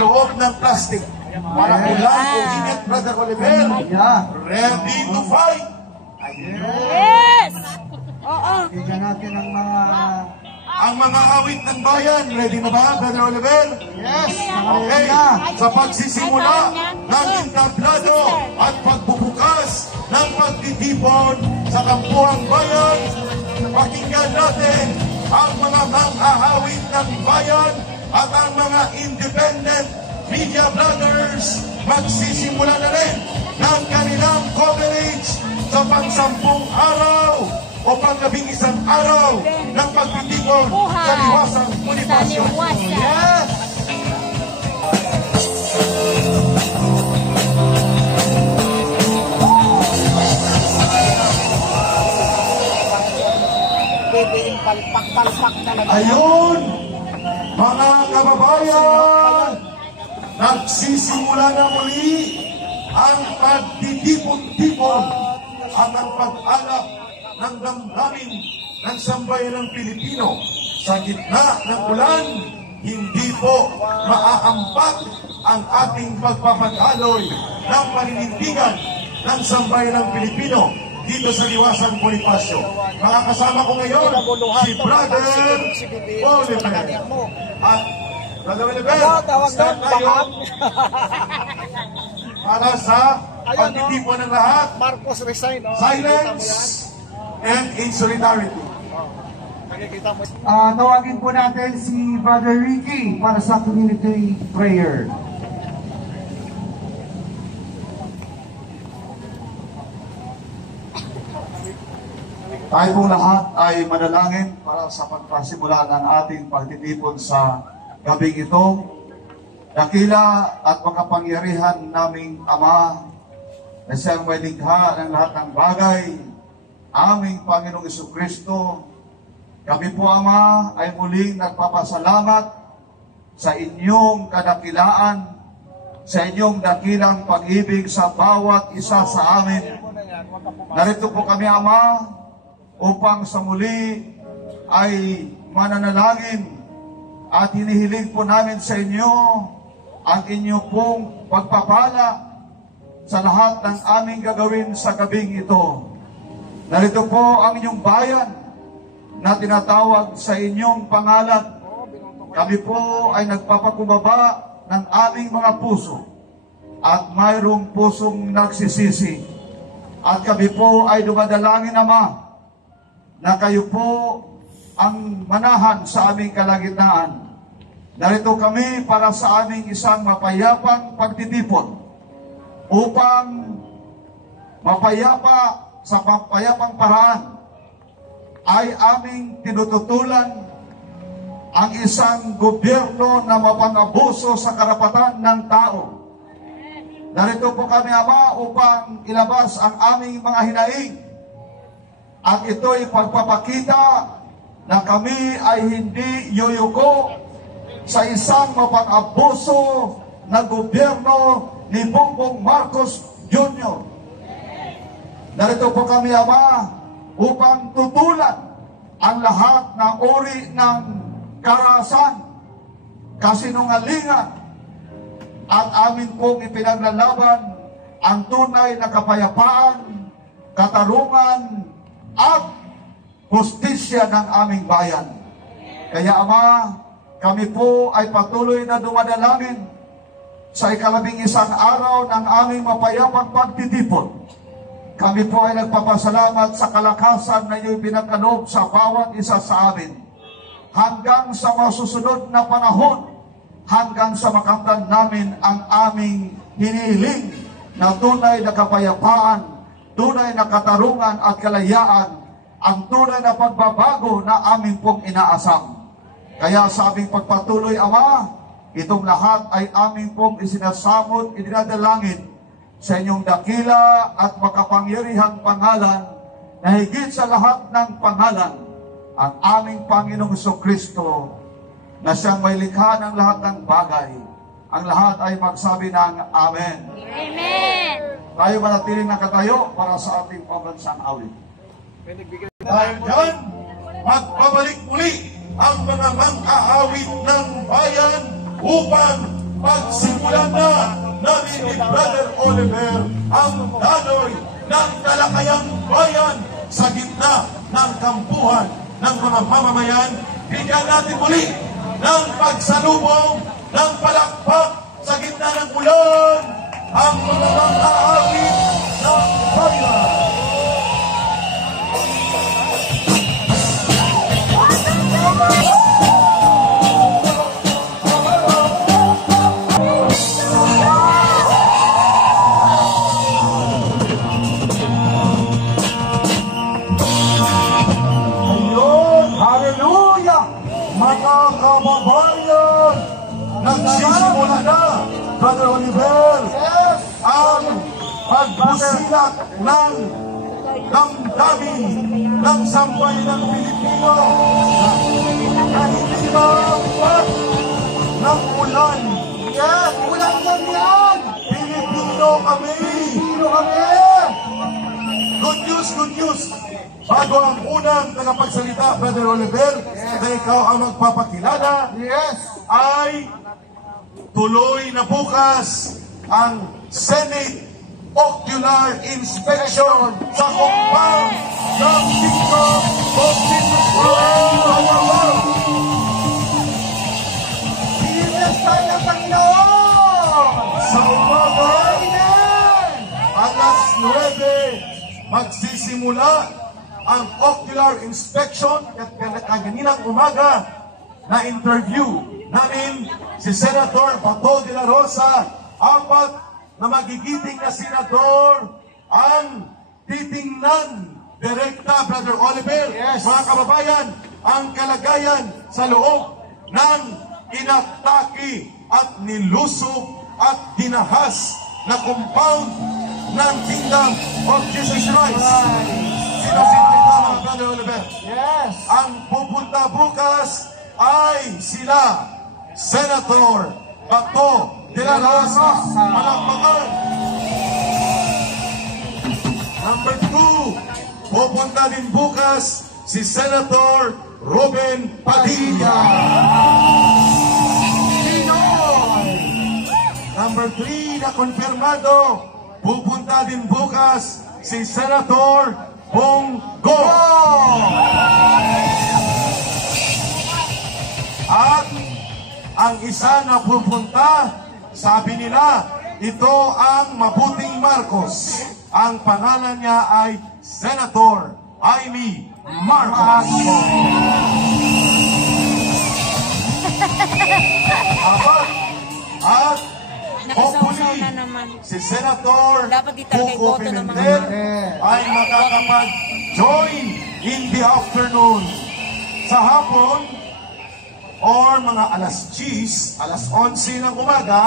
loob ng plastic. Para ulan o init, Brother Oliver. Ready to fight. Yes! Oo. Tingnan natin ang mga awit ng bayan. Ready na ba, Brother Oliver? Yes! Okay. Sa pagsisimula ng entablado at pagbubukas ng pagtitipon sa kampuang bayan, pakinggan natin ang mga mang-ahawit ng bayan at ang mga independent media vloggers. Magsisimula na rin ng kanilang coverage sa pang-10 araw o pang-11 araw ng pagtitipon sa Liwasang Bonifacio. Yes! Palpak-palpak talaga. Ayun, mga kababayan, nagsisimula na muli ang pagtitipon-tipon at ang pag-alap ng damdamin ng sambayan ng Pilipino. Sa gitna ng ulan, hindi po maaampat ang ating pagpapagaloy ng paninindigan ng sambayan ng Pilipino dito sa Liwasang Bonifacio. Mga kasama ko ngayon, si Brother Oliver. At Brother Oliver, stand tayo para sa pagtitipon ng lahat. Marcos resign. Silence and in solidarity. Tawagin po natin si Brother Ricky para sa community prayer. Tayo pong lahat ay manalangin para sa pagpasimula ng ating pagtitipon sa gabing ito. Dakila at makapangyarihan naming Ama na siyang may likha ng lahat ng bagay, aming Panginoong Jesucristo, kami po Ama ay muling nagpapasalamat sa inyong kadakilaan, sa inyong dakilang pag-ibig sa bawat isa sa amin. Narito po kami Ama upang sa muli ay mananalangin at hinihiling po namin sa inyo ang inyo pong pagpapala sa lahat ng aming gagawin sa gabing ito. Narito po ang inyong bayan na tinatawag sa inyong pangalan. Kami po ay nagpapakumbaba ng aming mga puso at mayroong pusong nagsisisi. At kami po ay dumadalangin Ama na kayo po ang manahan sa aming kalagitnaan. Narito kami para sa aming isang mapayapang pagtitipon upang sa mapayapang paraan ay aming tinututulan ang isang gobyerno na mapang-abuso sa karapatan ng tao. Narito po kami Ama upang ilabas ang aming mga hinaing. At ito'y pagpapakita na kami ay hindi yuyuko sa isang mapang-abuso na gobyerno ni Bongbong Marcos Jr. Narito po kami Ama upang tutulan ang lahat na uri ng karahasan, kasinungalingan, at amin pong ipinaglalaban ang tunay na kapayapaan, katarungan, at hustisya ng aming bayan. Kaya Ama, kami po ay patuloy na dumadalangin sa ika-11 araw ng aming mapayapang pagtitipon. Kami po ay nagpapasalamat sa kalakasan na iyo'y pinagkaloob sa bawat isa sa amin. Hanggang sa masusunod na panahon, hanggang sa makamtan namin ang aming hinihiling na tunay na kapayapaan, tunay na katarungan at kalayaan, ang tunay na pagbabago na aming pong inaasam. Kaya sa aming pagpatuloy, Ama, itong lahat ay aming pong isinasamot, idinadalangin sa inyong dakila at makapangyarihang pangalan na higit sa lahat ng pangalan, ang aming Panginoong Jesucristo na siyang may likha ng lahat ng bagay. Ang lahat ay magsabi ng Amen. Amen. Tayo manatiling nakatayo para sa ating pambansang awit. Dahil dyan, magbabalik muli ang mga mang-aawit ng bayan upang pagsimulan na namin ni Brother Oliver ang daloy ng talakayang bayan sa gitna ng kampuhan ng mga mamamayan. Bigyan natin muli ng pagsalubong ng palakpak sa gitna ng ulan ang mga mang-aawit ng bayan. Hallelujah! Mga kababayan, nagsisimula na, Brother Oliver, ang pagbusilak ng damdamin ng sambayanang Pilipino na hindi maangkat ng ulan. Yes! Ulan lang yan! Pilipino kami! Pilipino kami! Good news, good news! Bago ang unang tagapagsalita, Brother Oliver, na ikaw ang magpapakilala, Yes! ay tuloy na bukas ang Senate Ocular Inspection sa compound ng Kingdom of Jesus Christ. Biyernes tayo ng Panginoon! Sa umaga, Amen! alas 9, magsisimula ang ocular inspection at kaninang umaga na interview namin si Senator Bato de la Rosa. 4 na magigiting na senador ang titingnan direkta, Brother Oliver. Yes. Mga kababayan, ang kalagayan sa loob ng inatake at nilusob at dinahas na compound ng Kingdom of Jesus Christ. Sino-sino ito, mga Brother Oliver? Yes! Ang pupunta bukas ay sila, Senator Bato de la Rosa. Palakpakan. Number 2, pupunta din bukas si Senator Ruben Padilla. Number 3 na konfirmado, pupunta din bukas si Senator Bongo. At ang isa na pupunta, sabi nila, ito ang mabuting Marcos. Ang pangalan niya ay Senator Amy Marcos. At hopefully, na naman. si Senator Dapat di talaga Coco iboto ng mga Pimentel ay makakapag-join in the afternoon. Sa hapon, or mga alas 10, alas 11 ng umaga,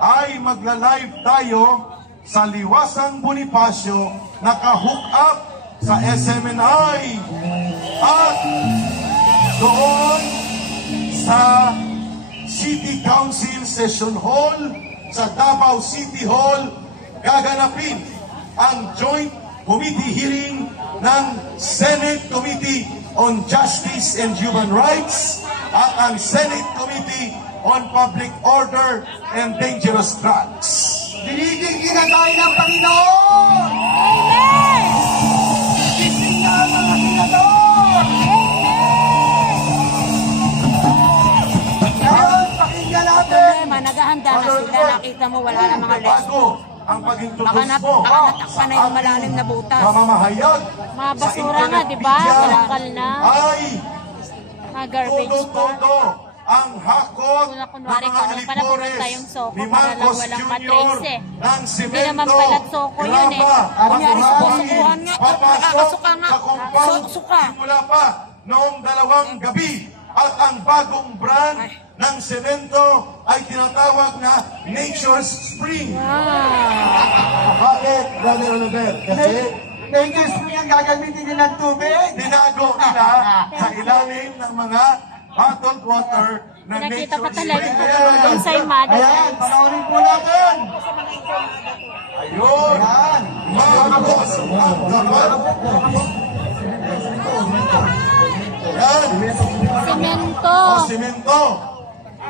ay magla-live tayo sa Liwasang Bonifacio, naka-hook up sa SMNI. At doon sa City Council Session Hall, sa Davao City Hall, gaganapin ang joint committee hearing ng Senate Committee on Justice and Human Rights at ang Senate Committee on Public Order and Dangerous Drugs. Dinigingin tayo ng Panginoon! Amen! Gising na ang mga senador! Ngayon, pakinggan natin! Problema, naghahanda na sila. Nakita mo, wala na mga less. Bago ang pag-introduce Baka mo natakpan na yung malalim na butas. mamamahayag Mga sa basura nga, internet di ba? media Kalakal na. ay Mga garbage pa. todo ang hakot Kung ng kunwari mga ko, nung pala alipores pumunta yung Soko, ni para lang Marcos walang Jr. matrace eh. ng Hindi naman simento, pala Soko yun eh. graba, Kunyari sa at kasukuhan nga, papasok nakakasuka nga. sa compound Suka. simula pa noong 2 gabi. At ang bagong brand ng semento ay tinatawag na Nature's Spring. Bakit, Brother Oliver? Kasi Nature's Spring ang gagamitin nila ng tubig! tinago nila sa ilalim ng mga bottled water na Nakita pa Nature's talaga Spring. yung sa imada. Ayan, panoorin po natin! Ayun! Ayan! Mga boss! Yan! Semento. O simento,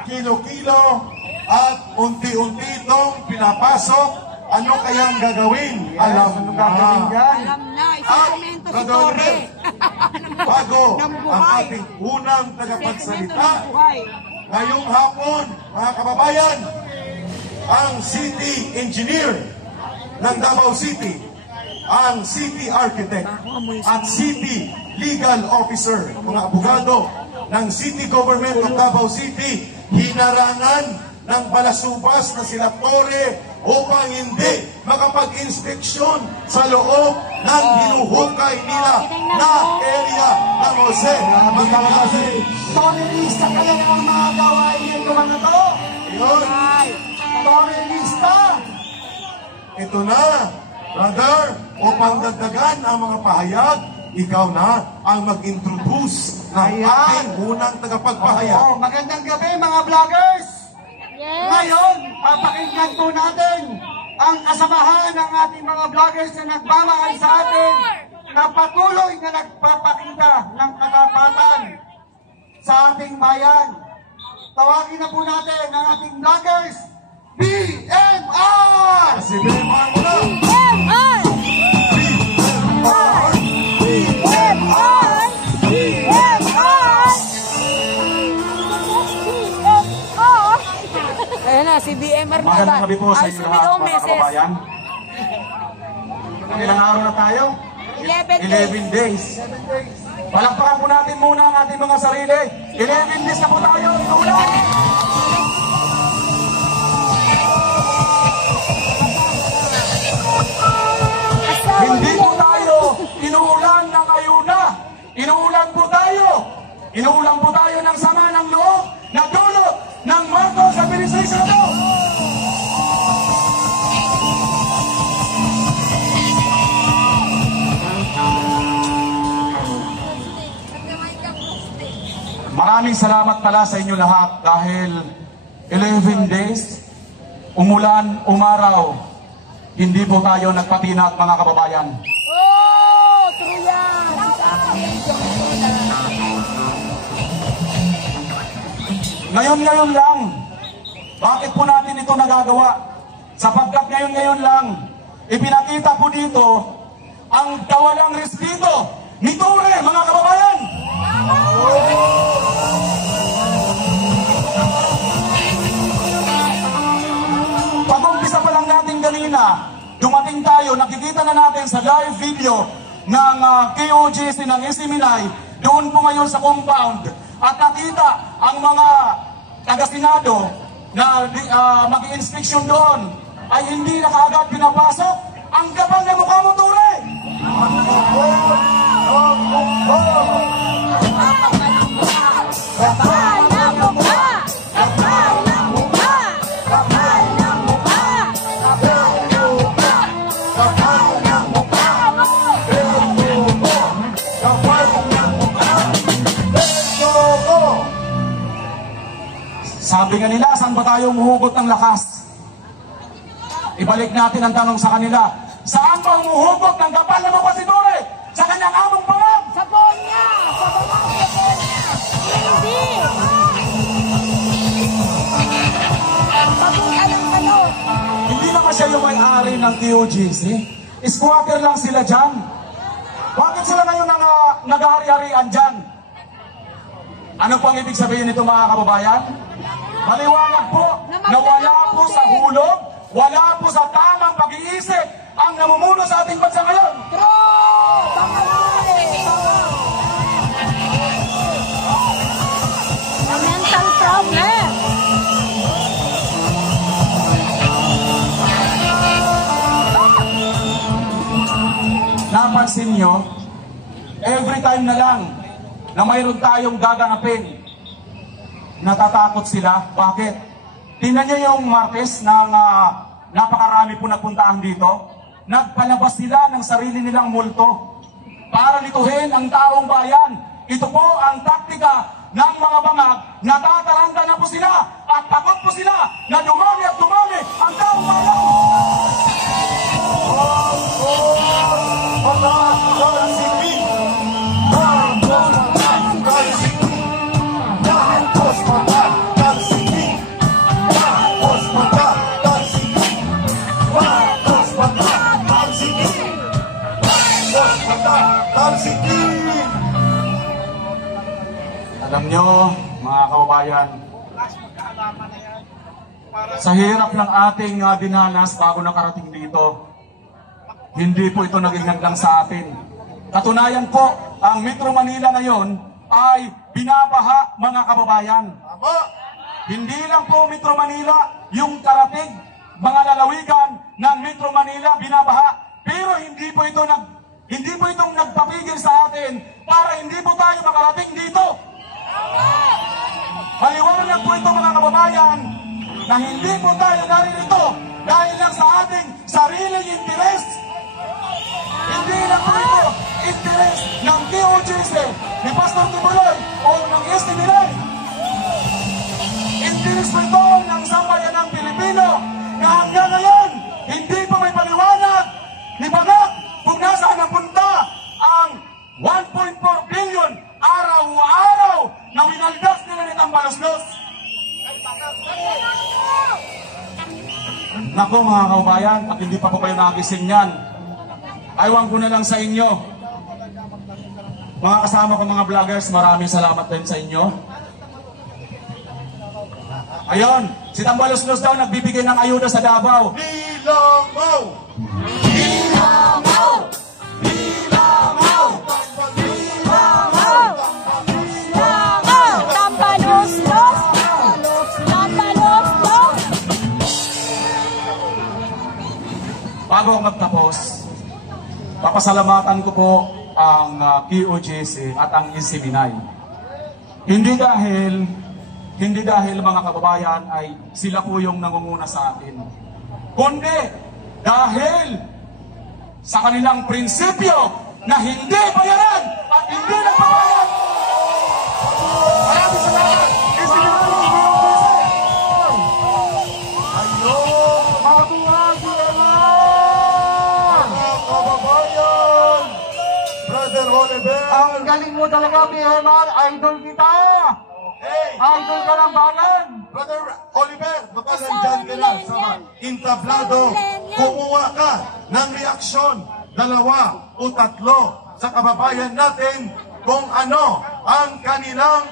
kilo-kilo at unti-unti itong pinapasok. Ano kayang gagawin? Alam Ano na. gagawin yan? Alam na, isang semento si Brother Torre. Oliver, bago Ng ang buhay. ating unang Semento tagapagsalita, ng buhay. ngayong hapon, mga kababayan, ang city engineer ng Davao City, ang city architect at city legal officer, mga abogado ng city government of Davao City, hinarangan ng balasubas na sila Torre upang hindi makapag-inspeksyon sa loob ng hinuhukay nila na area ng Jose. Torelista kaya ng mga gawain nito mga to. Yun, Torelista. ito na, brother, upang dagdagan ang mga pahayag, ikaw na ang mag-introduce ng Ayan. ating unang tagapagpahayag. Oh, magandang gabi mga vloggers. Yes. Ngayon, papakinggan po natin ang kasamahan ng ating mga vloggers na nagmamahal sa atin na patuloy na nagpapakita ng katapatan sa ating bayan. Tawagin na po natin ang ating vloggers, BMR! Si Bemar mo na! BMR! BMR! BMR! BMR! Ayan na, si BMR na ba? Magandang gabi po sa Ay, inyo si lahat, mga Meses. kababayan. Ilang araw na tayo? 11 days. 11 days. Palakpakan po natin muna ang ating mga sarili. 11 days na po tayo. Inulan! Hindi po tayo inuulan ng ayuna. Inuulan po tayo. Inuulan po tayo ng sama ng loob na dulot ng Marcos administration na to. Maraming salamat pala sa inyo lahat dahil 11 days, umulan, umaraw, hindi po tayo nagpatinag mga kababayan. Oh, true yan. Ngayon lang, bakit po natin ito nagagawa? Sapagkat ngayon lang, ipinakita po dito ang kawalang respeto ni Torre, mga kababayan. Pag-umpisa pa lang natin kanina, dumating tayo, nakikita na natin sa live video ng KOGC ng SMNI, doon po ngayon sa compound, at nakita ang mga taga-Senado na mag-i-inspection doon, ay hindi na kaagad pinapasok. Ang kapal na mukha mo, Torre! Kapal ng mukha! Kapal ng mukha! Kapal ng mukha! Kapal ng mukha! Kapal ng mukha! Kapal ng mukha! Loko! Sabi nga nila, saan ba tayo umuhugot ng lakas? Ibalik natin ang tanong sa kanila. Saan ba umuhugot ng kapal na mukha si Torre? Sa kanyang among pangag! Sa phone niya! Sa bangag sa phone niya! Hindi! Papunta ng ano? Hindi naman siya yung may-ari ng TOGC. Squatter lang sila dyan. Bakit sila ngayon nag-ahari-harian dyan? Ano po ang ibig sabihin nito mga kababayan? Maliwanag po na wala po sa hulog, wala po sa tamang pag-iisip ang namumuno sa ating bansa ngayon. True! Pangalali! A mental problem! Napansin nyo, every time na lang na mayroon tayong gaganapin, natatakot sila. Bakit? Tingnan nyo yung Martes ng napakarami po nagpuntahan dito. Nagpalabas sila ng sarili nilang multo para lituhin ang taong bayan. Ito po ang taktika ng mga bangag. Natataranta na po sila at takot po sila na dumami at dumami ang taong bayan. Alam nyo, mga kababayan, sa hirap ng ating dinanas bago nakarating dito, hindi po ito naging hadlang sa atin. Katunayan po, ang Metro Manila ngayon ay binabaha, mga kababayan. Hindi lang po Metro Manila, yung karatig, mga lalawigan ng Metro Manila binabaha, pero hindi po itong nagpapigil sa atin para hindi po tayo makarating dito. Maliwanag po ito, mga kababayan, na hindi po tayo naririto dahil lang sa ating sariling interes. Hindi lang po ito interes ng DOJC, ni Pastor Tibuloy o ng STB9. Interes po ito ng sambayan ng Pilipino na hanggang ngayon hindi pa may paliwanag ni Bagak kung nasaan napunta ang 1.4 billion araw-araw na winaldas nila ni Tambaloslos. Nako, mga kaubayan, at hindi pa po kayo nagising yan, aywan ko na lang sa inyo. Mga kasama ko, mga vloggers, maraming salamat din sa inyo. Ayun, si Tambaloslos daw nagbibigay ng ayuda sa Davao. Nilangaw! Nilangaw! Nilangaw! Nilangaw! Nilangaw! Tambaloslos! Tambaloslos! Bago ako magtapos, papasalamatan ko po ang POJC at ang STB9. Hindi dahil mga kababayan ay sila po yung nangunguna sa atin, kundi dahil sa kanilang prinsipyo na hindi bayaran at hindi nagbabayad. Maraming salamat! Kababayan! Brother Oliver! Ang galing mo talaga, BMR. Idol kita. Hey! Idol ka ng bayan. Brother Oliver, baka nandyan ka na sa entablado, kumuha ka ng reaksyon, 2 o 3 sa kababayan natin kung ano ang kanilang